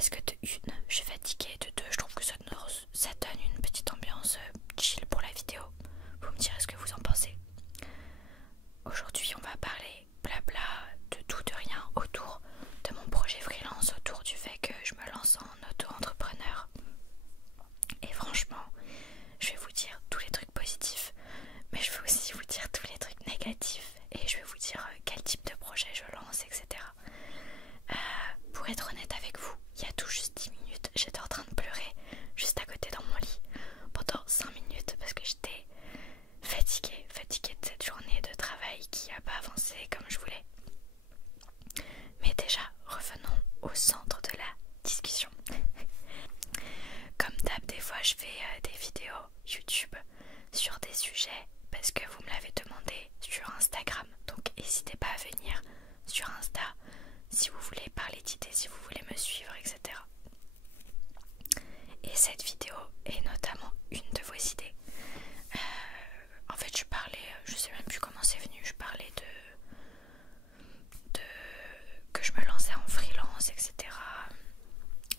parce que de une, je suis fatiguée, de deux, je trouve que ça donne une petite ambiance chill pour la vidéo. Vous me direz ce que vous en pensez. Aujourd'hui, on va parler blabla de tout, de rien autour de mon projet freelance, autour du fait que je me lance en auto-entrepreneur. Et franchement, je vais vous dire tous les trucs positifs, mais je vais aussi vous dire tous les trucs négatifs et je vais vous dire quel type de projet je lance, etc. Pour être honnête avec vous, il y a tout juste 10 minutes, j'étais en train de pleurer juste à côté dans mon lit pendant 5 minutes parce que j'étais fatiguée de cette journée de travail qui n'a pas avancé comme je voulais. Mais déjà, revenons au centre de la discussion. Comme d'hab, des fois je fais des vidéos YouTube sur des sujets parce que vous me l'avez demandé sur Instagram. Donc n'hésitez pas à venir sur Insta si vous voulez parler d'idées, si vous voulez me suivre, etc. Et cette vidéo est notamment une de vos idées. En fait je parlais, je sais même plus comment c'est venu, je parlais de que je me lançais en freelance, etc.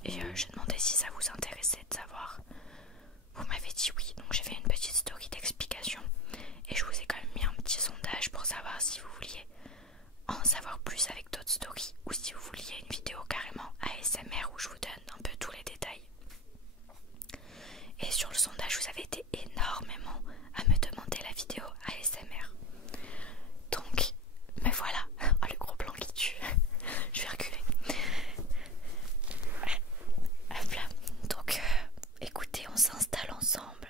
Et j'ai demandé si ça vous intéressait de savoir. Vous m'avez dit oui, donc j'ai fait une petite story d'explication et je vous ai quand même mis un petit sondage pour savoir si vous vouliez en savoir plus avec d'autres stories ou si vous vouliez une vidéo carrément ASMR où je vous donne un peu tous les détails. Et sur le sondage, vous avez été énormément à me demander la vidéo ASMR. Donc, me voilà. Oh, le gros plan qui tue. Je vais reculer. Ouais. Hop là. Donc, écoutez, on s'installe ensemble.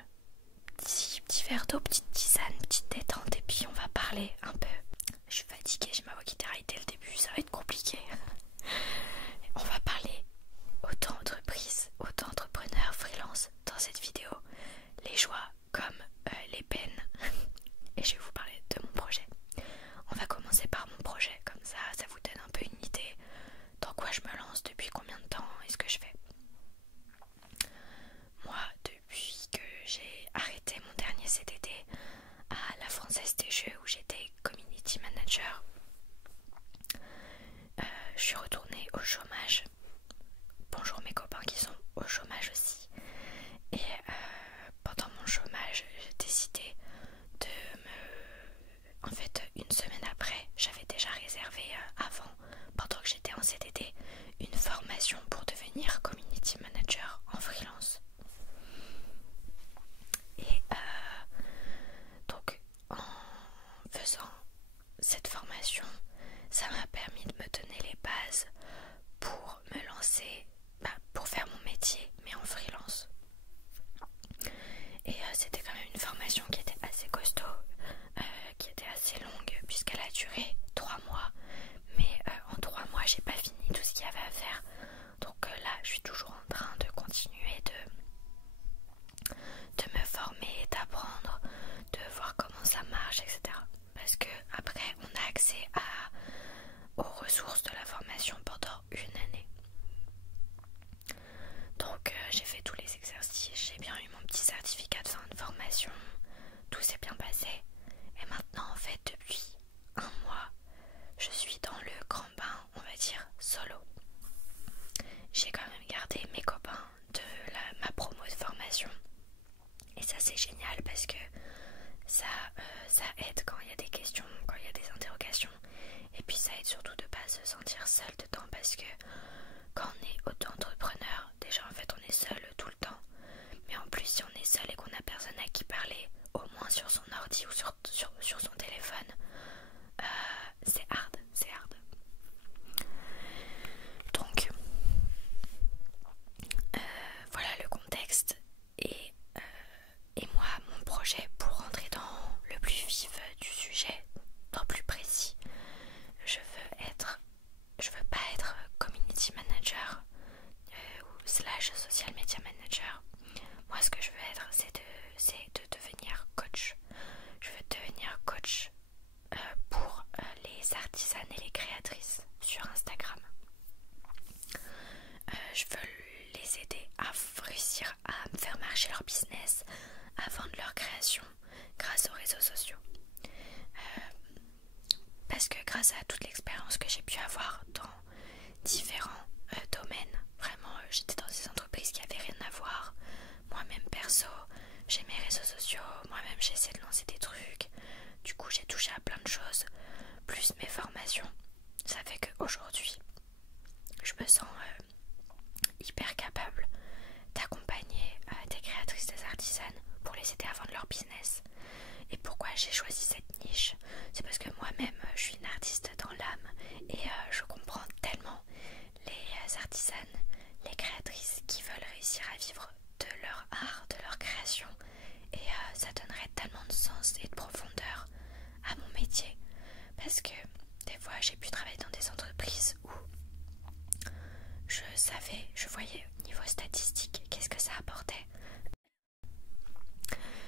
Petit verre d'eau, petite tisane, petite détente et puis on va parler un peu. Je suis fatiguée, j'ai ma voix qui déraille dès le début, ça va être compliqué. On va parler auto-entreprise, auto-entrepreneur, freelance dans cette vidéo. Les joies comme les peines. Et je vais vous parler de mon projet. On va commencer par mon projet, comme ça vous donne un peu une idée dans quoi je me lance, depuis combien de temps et ce que je fais. Moi, depuis que j'ai arrêté mon dernier CDD à la Française des Jeux où j'étais community manager, je suis retournée au chômage. Bonjour mes copains qui sont au chômage aussi. Et pendant mon chômage, j'ai décidé de me... En fait, une semaine après, j'avais déjà réservé avant, pendant que j'étais en CDD, une formation pour devenir community manager en freelance. Et donc, en faisant cette formation, ça m'a permis de me donner les bases pour me lancer, pour faire mon métier, mais en freelance. Et c'était quand même une formation qui était assez costaud, qui était assez longue, puisqu'elle a duré 3 mois. Mais en 3 mois, j'ai pas fini tout ce qu'il y avait à faire. Donc là, je suis toujours en train de continuer de me former, d'apprendre, de voir comment ça marche, etc. Parce que après, on a accès aux ressources de la formation pendant une année. Donc j'ai fait tous les exercices, j'ai bien eu mon petit certificat de fin de formation, tout s'est bien passé. Et maintenant en fait depuis 1 mois, je suis dans le grand bain, on va dire solo. J'ai quand même gardé mes copains de ma promo de formation. Et ça c'est génial parce que ça aide quand il y a des questions, quand il y a des interrogations. Et puis ça aide surtout de ne pas se sentir seul dedans parce que quand on est auto-entrepreneur, déjà en fait on est seul tout le temps. Mais en plus si on est seul et qu'on n'a personne à qui parler, au moins sur son ordi ou sur son téléphone, c'est hard. Donc voilà le contexte. Et moi, mon projet, pour rentrer dans le plus vif du sujet, dans le plus précis, je veux pas être community manager ou slash social media manager. Moi, ce que je veux être, c'est de devenir coach. Je veux devenir coach pour les artisanes et les créatrices sur Instagram. Je veux les aider à réussir à faire marcher leur business, à vendre leur création grâce aux réseaux sociaux. Parce que grâce à toute l'expérience que j'ai pu avoir dans différents domaines, vraiment c'était à vendre leur business. Et pourquoi j'ai choisi cette niche? C'est parce que moi-même je suis une artiste dans l'âme et je comprends tellement les artisanes, les créatrices qui veulent réussir à vivre de leur art, de leur création. Et ça donnerait tellement de sens et de profondeur à mon métier. Parce que des fois j'ai pu travailler dans des entreprises où je voyais niveau statistique qu'est-ce que ça apportait.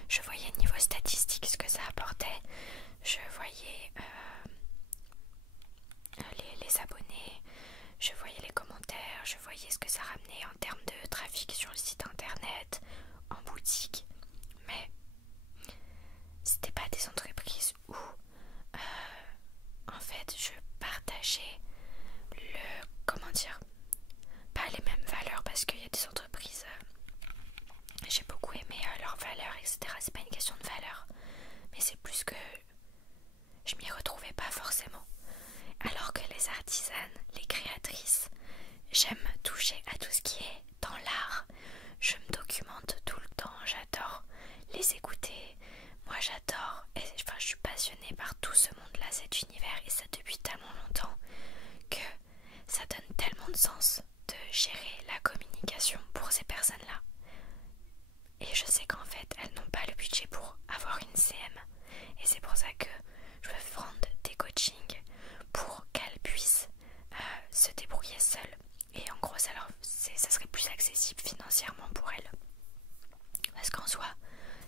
Je voyais niveau statistique ce que ça apportait. Je voyais les abonnés, je voyais les commentaires, je voyais ce que ça ramenait en termes de trafic sur le site internet, en boutique. Mais c'était pas des entreprises où en fait je partageais comment dire, pas les mêmes valeurs, parce qu'il y a des entreprises j'ai beaucoup aimé leurs valeurs, etc. C'est pas une question de valeur, mais c'est plus que je m'y retrouvais pas forcément. Alors que les artisanes, les créatrices, j'aime toucher à tout ce qui est dans l'art. Je me documente tout le temps, j'adore les écouter. Moi j'adore, je suis passionnée par tout ce monde-là, cet univers, et ça depuis tellement longtemps que ça donne tellement de sens de gérer la communication pour ces personnes-là. Et je sais qu'en fait, elles n'ont pas le budget pour avoir une CM. Et c'est pour ça que je veux vendre des coachings pour qu'elles puissent se débrouiller seules. Et en gros, ça serait plus accessible financièrement pour elles. Parce qu'en soi,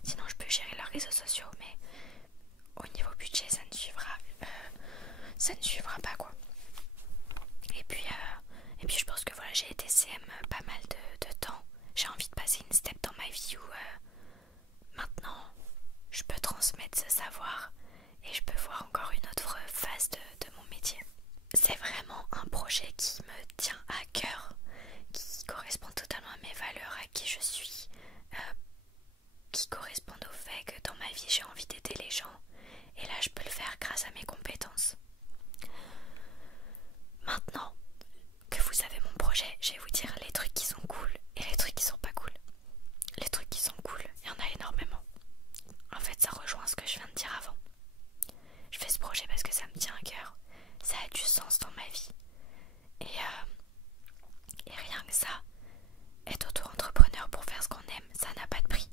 sinon je peux gérer leurs réseaux sociaux, mais au niveau budget, ça ne suivra pas quoi. Et puis je pense que voilà, j'ai été CM pas mal de temps. J'ai envie de passer une step dans ma vie où maintenant je peux transmettre ce savoir et je peux voir encore une autre phase de mon métier. C'est vraiment un projet qui me tient à cœur, qui correspond totalement à mes valeurs, à qui je suis, qui correspondent au fait que dans ma vie j'ai envie d'aider les gens, et là je peux le faire grâce à mes compétences. Maintenant que vous savez mon projet, je vais vous dire les trucs qui sont cool et les trucs qui sont pas cool. Les trucs qui sont cool, il y en a énormément. En fait, ça rejoint ce que je viens de dire avant. Je fais ce projet parce que ça me tient à cœur, ça a du sens dans ma vie. Et rien que ça, être auto-entrepreneur pour faire ce qu'on aime, ça n'a pas de prix.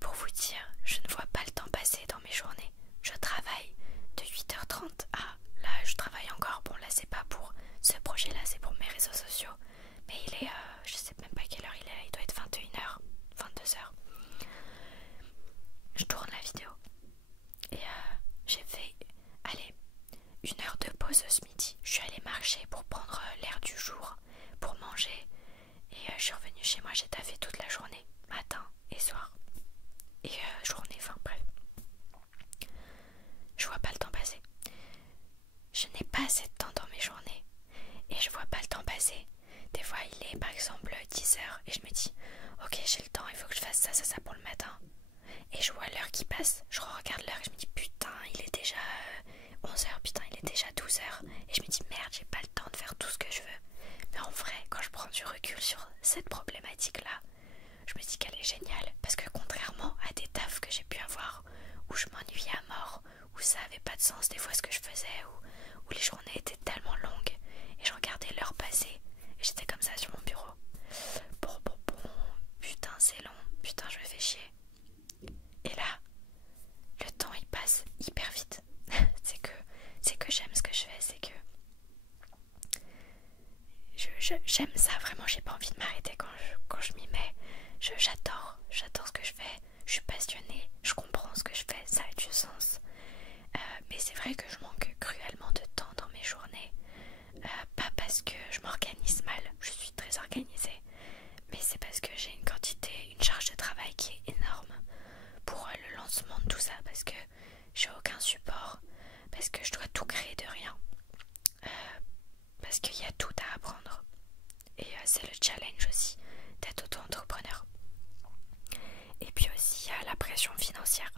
Pour vous dire, je ne vois pas le temps passer dans mes journées. Je travaille de 8h30 à... Là, je travaille encore. Bon, là, c'est pas pour ce projet-là, c'est pour mes réseaux sociaux. Mais il est... je sais même pas quelle heure il est là. Il doit être 21h, 22h. Je tourne la vidéo. Et j'ai fait... Allez, 1 heure de pause ce midi. Je suis allée marcher pour prendre l'air du jour, pour manger. Et je suis revenue chez moi, j'ai taffé toute la journée, matin et soir. Et journée, enfin bref. Je vois pas le temps passer. Je n'ai pas assez de temps dans mes journées. Et je vois pas le temps passer. Des fois il est par exemple 10h et je me dis ok, j'ai le temps, il faut que je fasse ça pour le matin. Et je vois l'heure qui passe, je regarde l'heure et je me dis putain, il est déjà 11h, putain, il est déjà 12h. Et je me dis merde, j'ai pas le temps de faire tout ce que je veux. Mais en vrai, quand je prends du recul sur cette problématique-là, je me dis qu'elle est géniale. Parce que contrairement à des tafs que j'ai pu avoir, où je m'ennuyais à mort, où ça avait pas de sens des fois ce que je faisais, où les journées étaient tellement longues, et je regardais l'heure passer, et j'étais comme ça sur mon bureau. Bon, putain c'est long, putain je me fais chier. Et là, le temps il passe hyper vite. c'est que j'aime ce que je fais, c'est que j'aime ça, vraiment j'ai pas envie de m'arrêter quand je m'y mets. J'adore ce que je fais, je suis passionnée, je comprends ce que je fais, ça a du sens. Mais c'est vrai que je manque cruellement de temps dans mes journées. Pas parce que je m'organise mal, je suis très organisée, mais c'est parce que j'ai une charge de travail qui est énorme pour le lancement de tout ça, parce que j'ai aucun support, parce que je dois tout créer de rien, parce qu'il y a tout à apprendre. Et c'est le challenge aussi d'être auto-entrepreneur. Et puis aussi il y a la pression financière.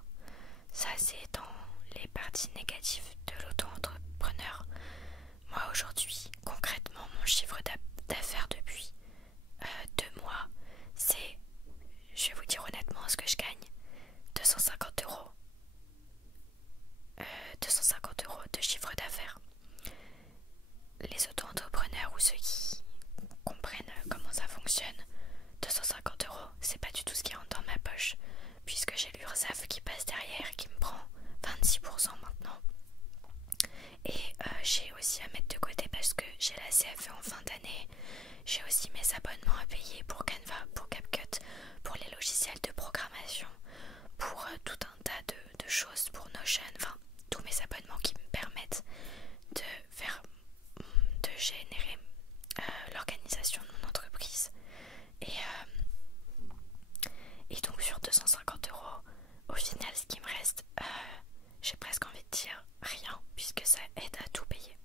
Ça c'est dans les parties négatives de l'auto-entrepreneur. Moi aujourd'hui, concrètement, mon chiffre d'affaires depuis 2 mois, c'est, je vais vous dire honnêtement ce que je gagne, fonctionne. 250 euros, c'est pas du tout ce qui rentre dans ma poche, puisque j'ai l'URSSAF qui passe derrière et qui me prend 26% maintenant. Et j'ai aussi à mettre de côté parce que j'ai la CFE en fin d'année. J'ai aussi mes abonnements à payer pour Canva, pour CapCut, pour les logiciels de programmation, pour tout un tas de choses, pour Notion, enfin tous mes abonnements qui me permettent de générer l'organisation de mon entreprise. Et donc sur 250 euros, au final ce qui me reste, j'ai presque envie de dire rien, puisque ça aide à tout payer.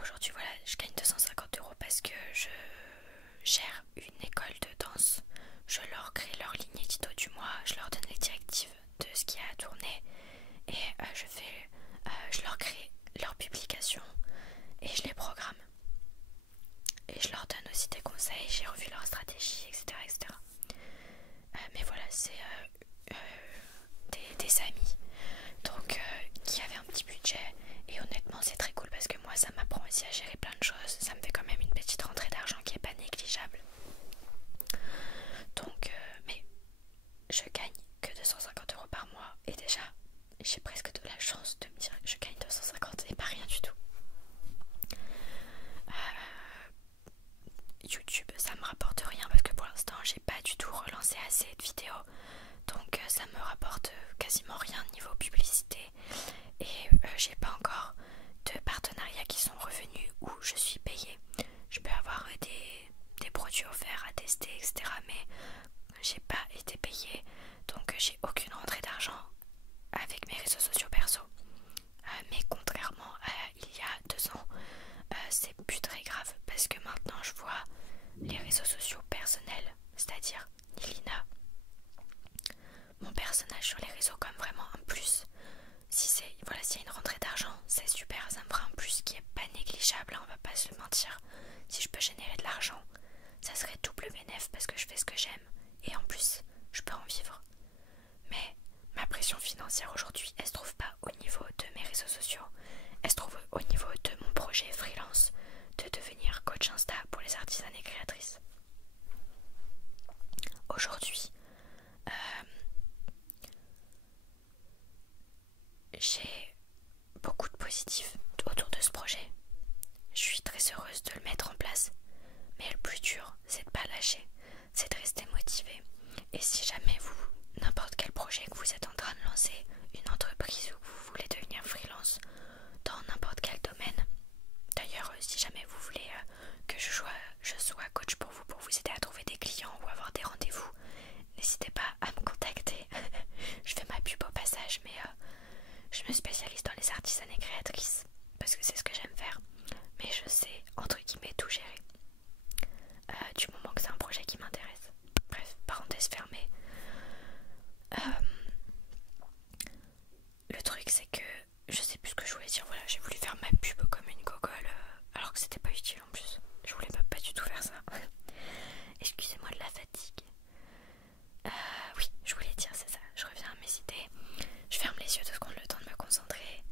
Aujourd'hui voilà, je gagne 250 euros parce que je gère une école de danse. Je leur crée leur ligne édito du mois, je leur donne les directives de ce qui a à tourner et je leur crée leurs publications et je les programme. Et je leur donne aussi des conseils, j'ai revu leur stratégie, etc. etc. Mais voilà, c'est des amis donc qui avaient un petit budget et honnêtement c'est très cool parce que moi ça m'apprend aussi à gérer plein de choses, ça me fait quand même une petite rentrée d'argent qui est pas négligeable. Donc mais je gagne que 250 euros par mois et déjà j'ai presque de la chance de me dire que je gagne 250 et pas rien du tout. YouTube ça me rapporte rien parce que pour l'instant j'ai pas du tout relancé assez de vidéos, donc ça me rapporte quasiment rien niveau publicité et j'ai pas encore de partenariats qui sont revenus où je suis payée. Je peux avoir des produits offerts à tester, etc. mais j'ai pas été payée, donc j'ai aucune rentrée d'argent avec mes réseaux sociaux perso. Mais contrairement à il y a 2 ans, c'est plus très grave parce que maintenant je vois les réseaux sociaux personnels, c'est-à-dire Nilina, mon personnage sur les réseaux, comme vraiment un plus. S'il y a une rentrée d'argent, c'est super, ça me fera un plus qui est pas négligeable, hein, on va pas se le mentir. Si je peux générer de l'argent, ça serait double bénéf parce que je fais ce que j'aime et en plus je peux en vivre. Mais ma pression financière aujourd'hui, elle se trouve pas au niveau de mes réseaux sociaux, elle se trouve au niveau de mon projet freelance de devenir coach Insta pour les artisanes et créatrices. Aujourd'hui, j'ai beaucoup de positifs autour de ce projet. Je suis très heureuse de le mettre en place. Mais le plus dur, c'est de ne pas lâcher, c'est de rester motivé. Et si jamais n'importe quel projet que vous êtes en train de lancer, une entreprise ou que vous voulez devenir freelance dans n'importe quel domaine, d'ailleurs si jamais vous voulez que je sois coach pour vous aider à trouver des clients ou avoir des rendez-vous, n'hésitez pas à me contacter. Je fais ma pub au passage, mais je me spécialise dans les artisanes et créatrices parce que c'est ce que j'aime faire, mais je sais entre guillemets tout gérer. Du moment que c'est un projet qui m'intéresse. Bref, parenthèse fermée. Le truc c'est que je sais plus ce que je voulais dire. Voilà, j'ai voulu faire ma pub comme une gogole alors que c'était pas utile en plus. Je voulais pas du tout faire ça. Excusez-moi de la fatigue. Oui, je voulais dire, c'est ça. Je reviens à mes idées. Je ferme les yeux 2 secondes, le temps de me concentrer.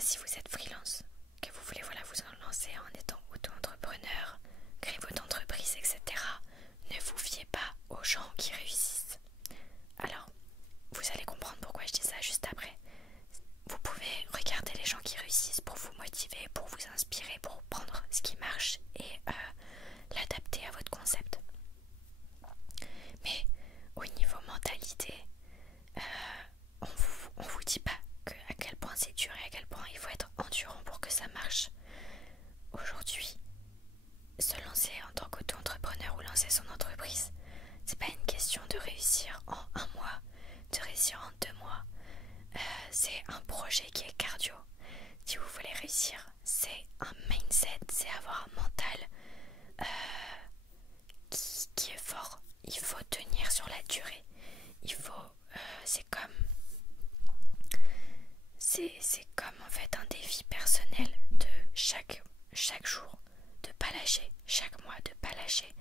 Si vous êtes freelance, que vous voulez vous en lancer en étant auto-entrepreneur, créer votre entreprise, etc., ne vous fiez pas aux gens qui réussissent. Alors, vous allez comprendre pourquoi je dis ça juste après. Vous pouvez regarder les gens qui réussissent pour vous motiver, pour vous inspirer, pour prendre ce qui marche et l'adapter à votre concept. Mais au niveau mentalité, on vous dit pas à quel point c'est dur et à quel point il faut être endurant pour que ça marche. Aujourd'hui, se lancer en tant qu'auto-entrepreneur ou lancer son entreprise, c'est pas une question de réussir en 1 mois, de réussir en 2 mois. C'est un projet qui est cardio. Si vous voulez réussir, c'est un mindset, c'est avoir un mental qui est fort. Il faut tenir sur la durée. C'est comme en fait un défi personnel de chaque jour, de pas lâcher, chaque mois de pas lâcher,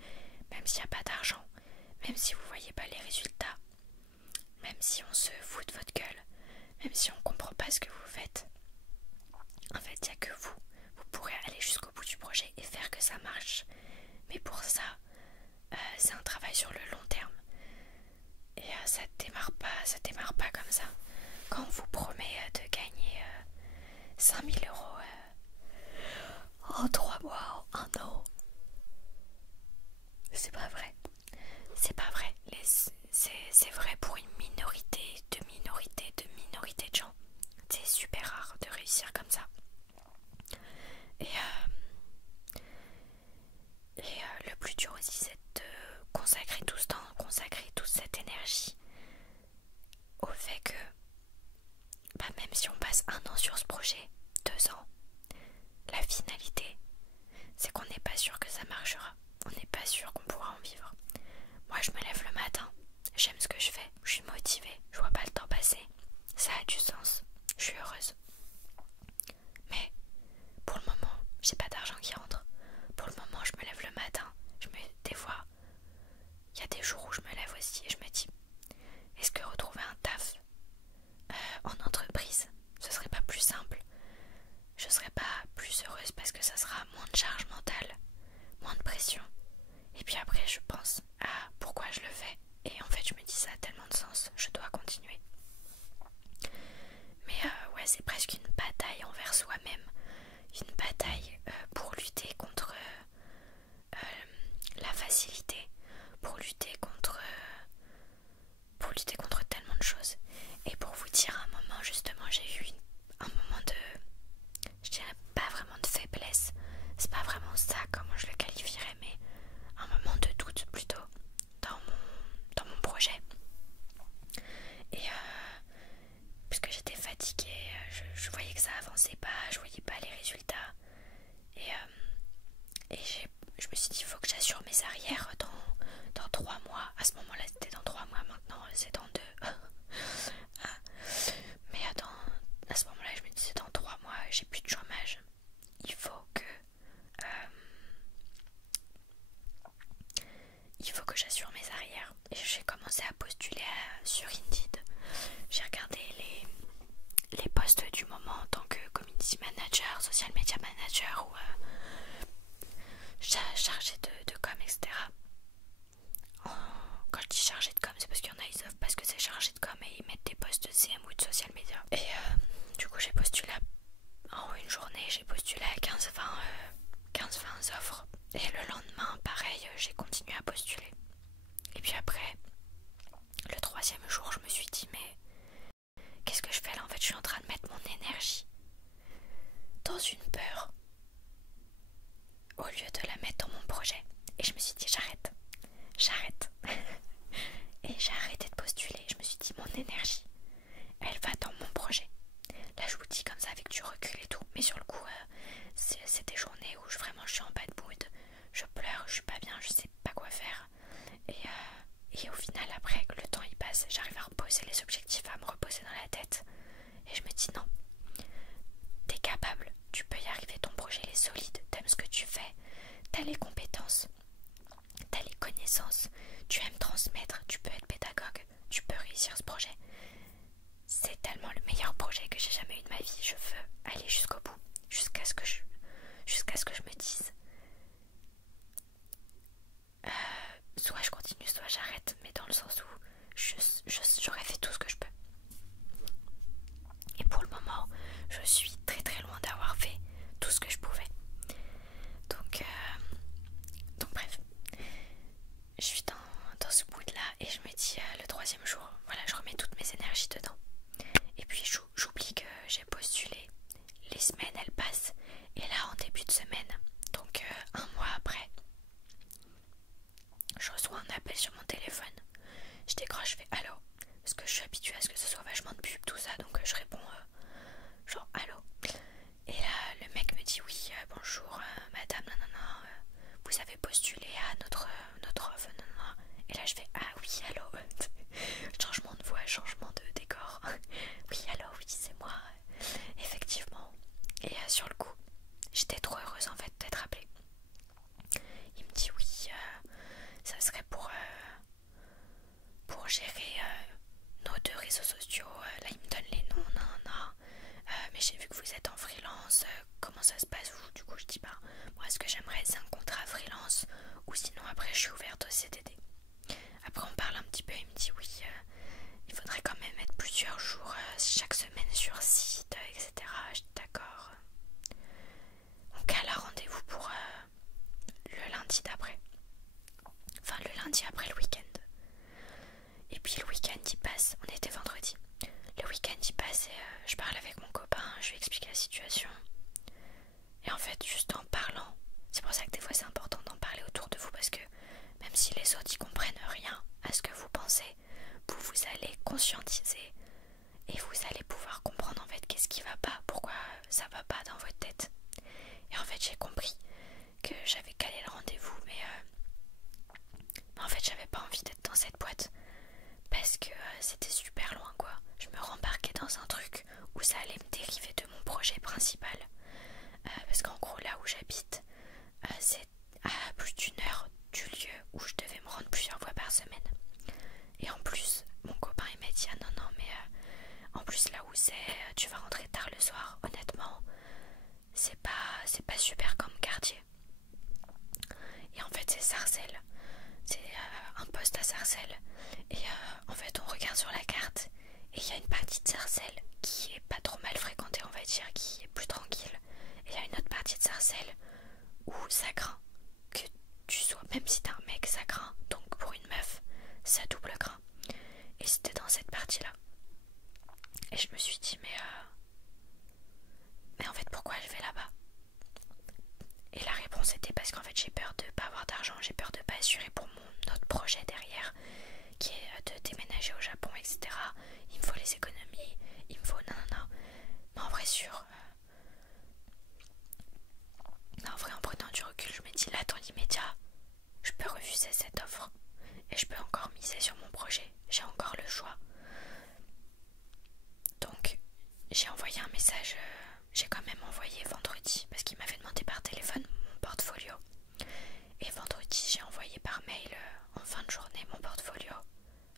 même s'il n'y a pas d'argent, même si vous voyez pas les résultats, même si on se fout de votre gueule, même si on comprend pas ce que vous faites. En fait, il n'y a que vous c'est vrai pour une minorité de gens. C'est super rare de réussir comme ça. Et, le plus dur aussi, c'est de consacrer tout ce temps, consacrer toute cette énergie au fait que même si on passe 1 an sur ce projet, 2 ans, la finalité, c'est qu'on n'est pas sûr que ça marchera. On n'est pas sûr qu'on pourra en vivre. Moi, je me lève le matin, j'aime ce que je fais, je suis motivée, je vois pas le temps passer. Ça a du sens, je suis heureuse. Mais pour le moment, j'ai pas d'argent qui rentre. Pour le moment, je me lève le matin. Des fois, il y a des jours où je me lève aussi et je me dis, est-ce que retrouver un taf en entreprise, ce serait pas plus simple? Je serais pas plus heureuse parce que ça sera moins de charge mentale, moins de pression. Et puis après, je pense à pourquoi je le fais. Et en fait, je me dis, ça a tellement de sens, je dois continuer. Mais ouais, c'est presque une bataille envers soi-même. Une bataille pour lutter contre la facilité, pour lutter contre tellement de choses. Et pour vous dire, un moment justement, j'ai eu un moment de, je dirais pas vraiment de faiblesse, c'est pas vraiment ça comment je le qualifierais, mais un moment de doute plutôt dans mon projet. Et puisque j'étais fatiguée, je voyais que ça avançait pas, je voyais pas les résultats. Et je me suis dit, il faut que j'assure mes arrières dans 3 mois. À ce moment-là, c'était dans 3 mois, maintenant c'est dans 2. Mais à ce moment-là, je me disais, dans 3 mois, j'ai plus de chômage. Il faut que j'assure mes arrières. Et j'ai commencé à postuler sur Indeed. J'ai regardé les postes du moment en tant que community manager, social media manager ou chargé de com, etc. Quand je dis chargé de com, c'est parce qu'il y en a, ils savent parce que c'est chargé de com et ils mettent des postes de CM ou de social media. Et du coup, j'ai postulé en une journée, j'ai postulé à 15-20 offres. Et le lendemain, pareil, j'ai continué à postuler. Et puis après, le 3e jour, je me suis dit, mais qu'est-ce que je fais là? En fait, je suis en train de mettre mon énergie dans une peur au lieu de la mettre dans mon projet. Et je me suis dit, j'arrête. Et j'ai arrêté de postuler. Je me suis dit, mon énergie, elle va dans mon projet. Là, je vous dis comme ça avec du recul et tout. Mais sur le coup, c'est des journées où vraiment je suis en bad mood. Je pleure, je suis pas bien, je sais pas quoi faire. Et au final, après que le temps il passe, j'arrive à reposer les objectifs, à me reposer dans la tête. Et je me dis, non, t'es capable, tu peux y arriver, ton projet il est solide, t'aimes ce que tu fais, t'as les compétences, t'as les connaissances, tu aimes transmettre, tu peux être pédagogue, tu peux réussir ce projet. C'est tellement le meilleur projet que j'ai jamais eu de ma vie. Je veux aller jusqu'au bout, jusqu'à ce que je me dise soit je continue, soit j'arrête, mais dans le sens où j'aurais fait tout ce que je peux. Et pour le moment, je suis très très loin d'avoir fait tout ce que je pouvais. Donc bref, je suis dans ce mood là et je me dis le 3e jour, voilà, je remets toutes mes énergies dedans. Et puis j'oublie que j'ai postulé. Les semaines elles passent et là en début de semaine, donc 1 mois après, je reçois un appel sur mon téléphone. Je décroche, je fais allô, parce que je suis habituée à ce que ce soit vachement de pub, tout ça, donc je réponds genre allô. Et là le mec me dit oui, bonjour madame, non, vous avez postulé à notre offre, non. Et là je fais ah oui, allô. Changement de voix, changement de décor. Oui, allô, oui, c'est moi, effectivement. Et sur le coup, j'étais trop heureuse en fait d'être appelée. Il me dit oui, ça serait pour gérer nos 2 réseaux sociaux. Là il me donne les noms, non. Mais j'ai vu que vous êtes en freelance, comment ça se passe vous? Du coup je dis bah moi ce que j'aimerais c'est un contrat freelance, ou sinon après je suis ouverte au CDD. Après on parle un petit peu, il me dit oui, il faudrait quand même être plusieurs jours chaque semaine sur site, etc. Je dis d'accord. On cale un rendez-vous pour le lundi d'après. Enfin le lundi après le week-end. Et puis le j'ai compris que j'avais calé le rendez-vous, mais en fait j'avais pas envie d'être dans cette boîte parce que c'était super loin quoi. Je me rembarquais dans un truc où ça allait me dériver de mon projet principal. Parce qu'en gros là où j'habite, c'est à plus d'une heure du lieu où je devais me rendre plusieurs fois par semaine. Et en plus, mon copain il m'a dit ah non mais en plus là où c'est, tu vas rentrer tard le soir. Honnêtement, c'est pas super comme quartier. Et en fait c'est Sarcelles. C'est un poste à Sarcelles. Et en fait on regarde sur la carte et il y a une partie de Sarcelles qui est pas trop mal fréquentée, on va dire, qui est plus tranquille. Et il y a une autre partie de Sarcelles où ça craint que tu sois, même si t'es un mec, ça craint. Donc pour une meuf, ça double craint. Et c'était dans cette partie là. Et je me suis dit mais en fait pourquoi je vais là-bas? Et la réponse était parce qu'en fait j'ai peur de pas avoir d'argent, j'ai peur de pas assurer pour mon autre projet derrière qui est de déménager au Japon, etc. Il me faut les économies, il me faut nanana. Mais en vrai en vrai en prenant du recul je me dis là dans l'immédiat je peux refuser cette offre et je peux encore miser sur mon projet, j'ai encore le choix. Donc j'ai envoyé un message, j'ai quand même envoyé vendredi parce qu'il m'avait demandé par téléphone mon portfolio. Et vendredi j'ai envoyé par mail en fin de journée mon portfolio.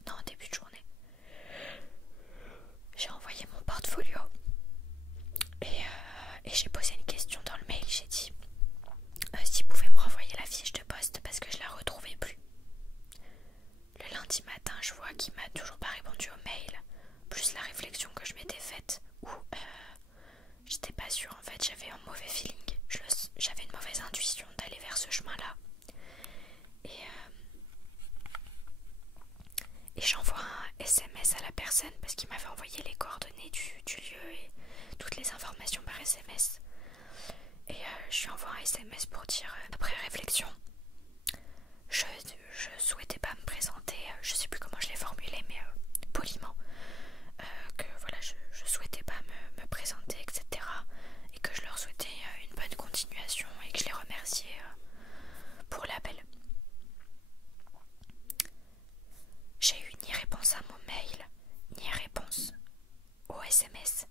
Non, en début de journée. J'ai envoyé mon portfolio et j'ai posé une question dans le mail. J'ai dit s'il pouvait me renvoyer la fiche de poste parce que je la retrouvais plus. Le lundi matin je vois qu'il m'a toujours pas répondu au mail, plus la réflexion que je m'étais faite où j'étais pas sûre, en fait j'avais un mauvais feeling, j'avais une mauvaise intuition d'aller vers ce chemin là et j'envoie un SMS à la personne parce qu'il m'avait envoyé les coordonnées du lieu et toutes les informations par SMS. Et je lui envoie un SMS pour dire après réflexion je souhaitais pas me présenter, je sais plus comment je l'ai formulé mais poliment, que voilà je souhaitais pas me présenter, etc. Et que je leur souhaitais une bonne continuation et que je les remerciais pour l'appel. J'ai eu ni réponse à mon mail, ni réponse au SMS.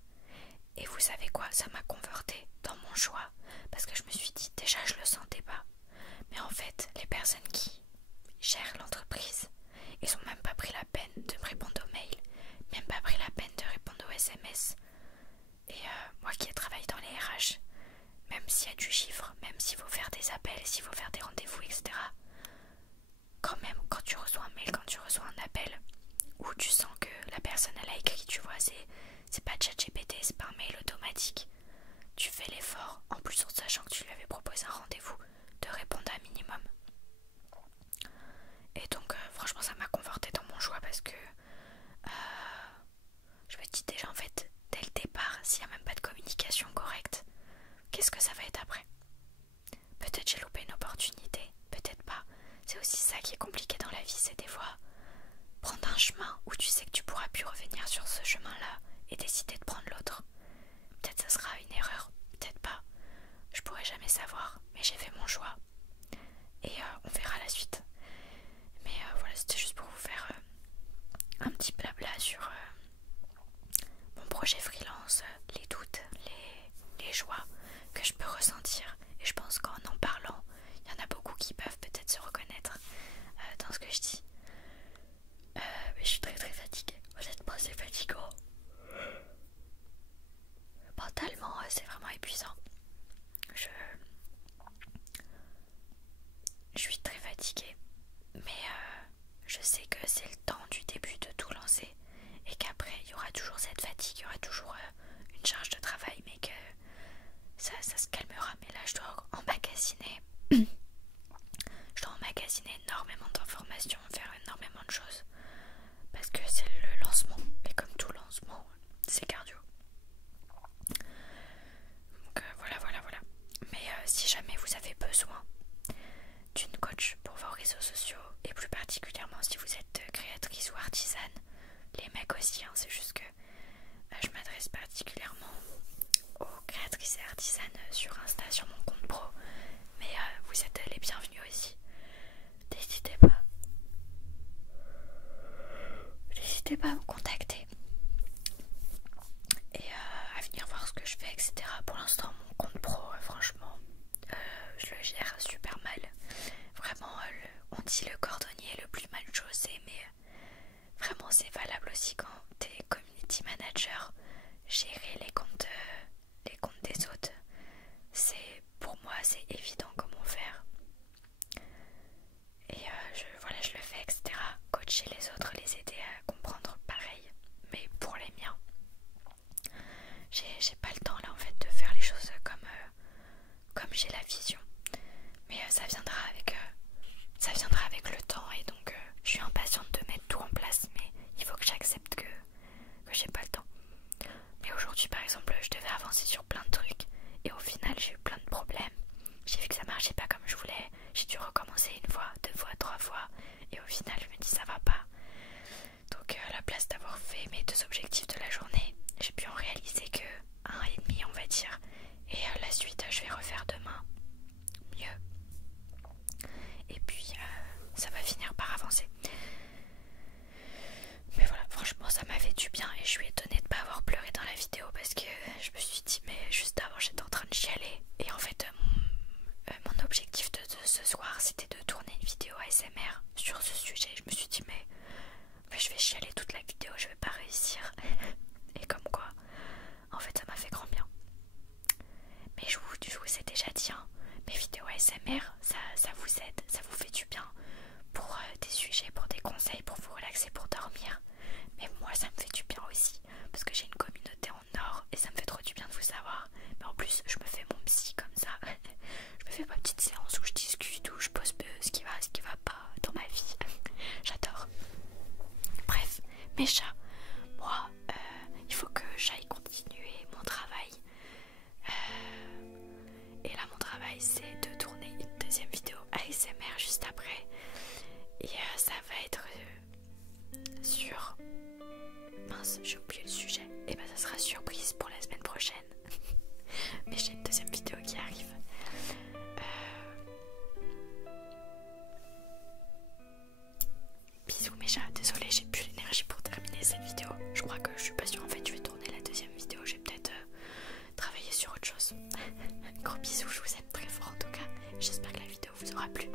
Et vous savez quoi, ça m'a conforté dans mon choix parce que je me suis dit déjà je le sentais pas. Mais en fait, les personnes qui gèrent l'entreprise, ils ont même pas pris la peine de me répondre au mail, même pas pris la peine de répondre au SMS. Et moi qui ai travaillé dans les RH, même s'il y a du chiffre, même s'il faut faire des appels, s'il faut faire des rendez-vous, etc. Quand même, quand tu reçois un mail, quand tu reçois un appel, où tu sens que la personne elle a écrit, tu vois, c'est pas ChatGPT, c'est pas un mail automatique. Tu fais l'effort, en plus en sachant que tu lui avais proposé un rendez-vous, de répondre à un minimum. Et donc franchement ça m'a conforté dans mon choix parce que je me dis déjà en fait dès le départ s'il n'y a même pas de communication correcte, qu'est-ce que ça va être après? Peut-être j'ai loupé une opportunité, peut-être pas. C'est aussi ça qui est compliqué dans la vie, c'est des fois prendre un chemin où tu sais que tu pourras plus revenir sur ce chemin-là et décider de prendre l'autre. Peut-être ça sera une erreur, peut-être pas. Je pourrai jamais savoir, mais j'ai fait mon choix. Et on verra la suite. Mais voilà, c'était juste pour vous faire un petit blabla sur mon projet freelance, les doutes, les joies que je peux ressentir. Et je pense qu'en en parlant, il y en a beaucoup qui peuvent peut-être se reconnaître dans ce que je dis. Mais je suis très très fatiguée. Honnêtement, c'est fatigant. Mentalement, c'est vraiment épuisant. Je suis très fatiguée. Mais je sais que c'est le temps du début de tout lancer. Et qu'après, il y aura toujours cette fatigue, il y aura toujours une charge de travail. Mais que ça se calmera. Mais là, je dois emmagasiner. Je dois emmagasiner énormément d'informations, faire énormément de choses. Parce que c'est le lancement. Et comme tout lancement, c'est cardio. Donc voilà. Mais si jamais vous avez besoin d'une coach pour vos réseaux sociaux, et plus particulièrement si vous êtes créatrice ou artisane, les mecs aussi, hein, c'est juste que je m'adresse particulièrement aux créatrices et artisanes sur Insta, sur mon compte pro. n'hésitez pas à me contacter et à venir voir ce que je fais, etc. Pour l'instant, mon compte pro, franchement, je le gère super mal. Vraiment, on dit le cordonnier le plus mal chaussé, mais vraiment c'est valable aussi quand t'es community manager. Gérer les comptes des autres, pour moi c'est évident comment faire. Et voilà, je le fais, etc. Coacher les autres, les aider à comprendre pareil. Mais pour les miens, j'ai pas le temps là en fait de faire les choses comme j'ai la vision. Mais ça viendra avec le temps, et donc je suis impatiente de mettre tout en place, mais il faut que j'accepte que j'ai pas le temps. Mais aujourd'hui par exemple, je devais avancer sur plein de trucs et au final j'ai eu plein de problèmes. J'ai vu que ça marchait pas comme je voulais, j'ai dû recommencer une fois, deux fois, trois fois, et au final je me dis ça va pas. Donc à la place d'avoir fait mes 2 objectifs de la journée, j'ai pu en réaliser que 1,5 on va dire, et la suite je vais refaire demain mieux. Et puis ça va finir par avancer. Mais voilà, franchement ça m'a fait du bien et je suis étonnée de pas avoir pleuré dans la vidéo parce que je me suis dit mais juste avant j'étais en train de chialer. Et en fait mon objectif de ce soir c'était de tourner une vidéo ASMR sur ce sujet. Je me suis dit mais je vais chialer toute la vidéo, je vais pas réussir. Et comme quoi, en fait ça m'a fait grand bien. Mais je vous ai déjà dit, hein, mes vidéos ASMR, ça vous aide, ça vous fait du bien pour des sujets, pour des conseils, pour vous relaxer, pour dormir. Mais moi ça me fait du bien aussi, parce que j'ai une communauté en or et ça me fait trop du bien de vous savoir. Mais en plus je me fais mon psy comme ça. Je me fais ma petite séance où je discute, où je pose ce qui va pas dans ma vie. J'adore. Bref, mes chats, moi il faut que j'aille continuer mon travail. Et là mon travail c'est de tourner une deuxième vidéo ASMR juste après. Et ça va être sur... Mince, j'ai oublié le sujet. Et ben ça sera surprise pour la semaine prochaine. Mais j'ai une deuxième vidéo qui arrive. Bisous mes chats, désolée j'ai plus l'énergie pour terminer cette vidéo. Je crois que je suis pas sûre, en fait je vais tourner la deuxième vidéo. Je vais peut-être travailler sur autre chose. Gros bisous, je vous aime très fort en tout cas. J'espère que la vidéo vous aura plu.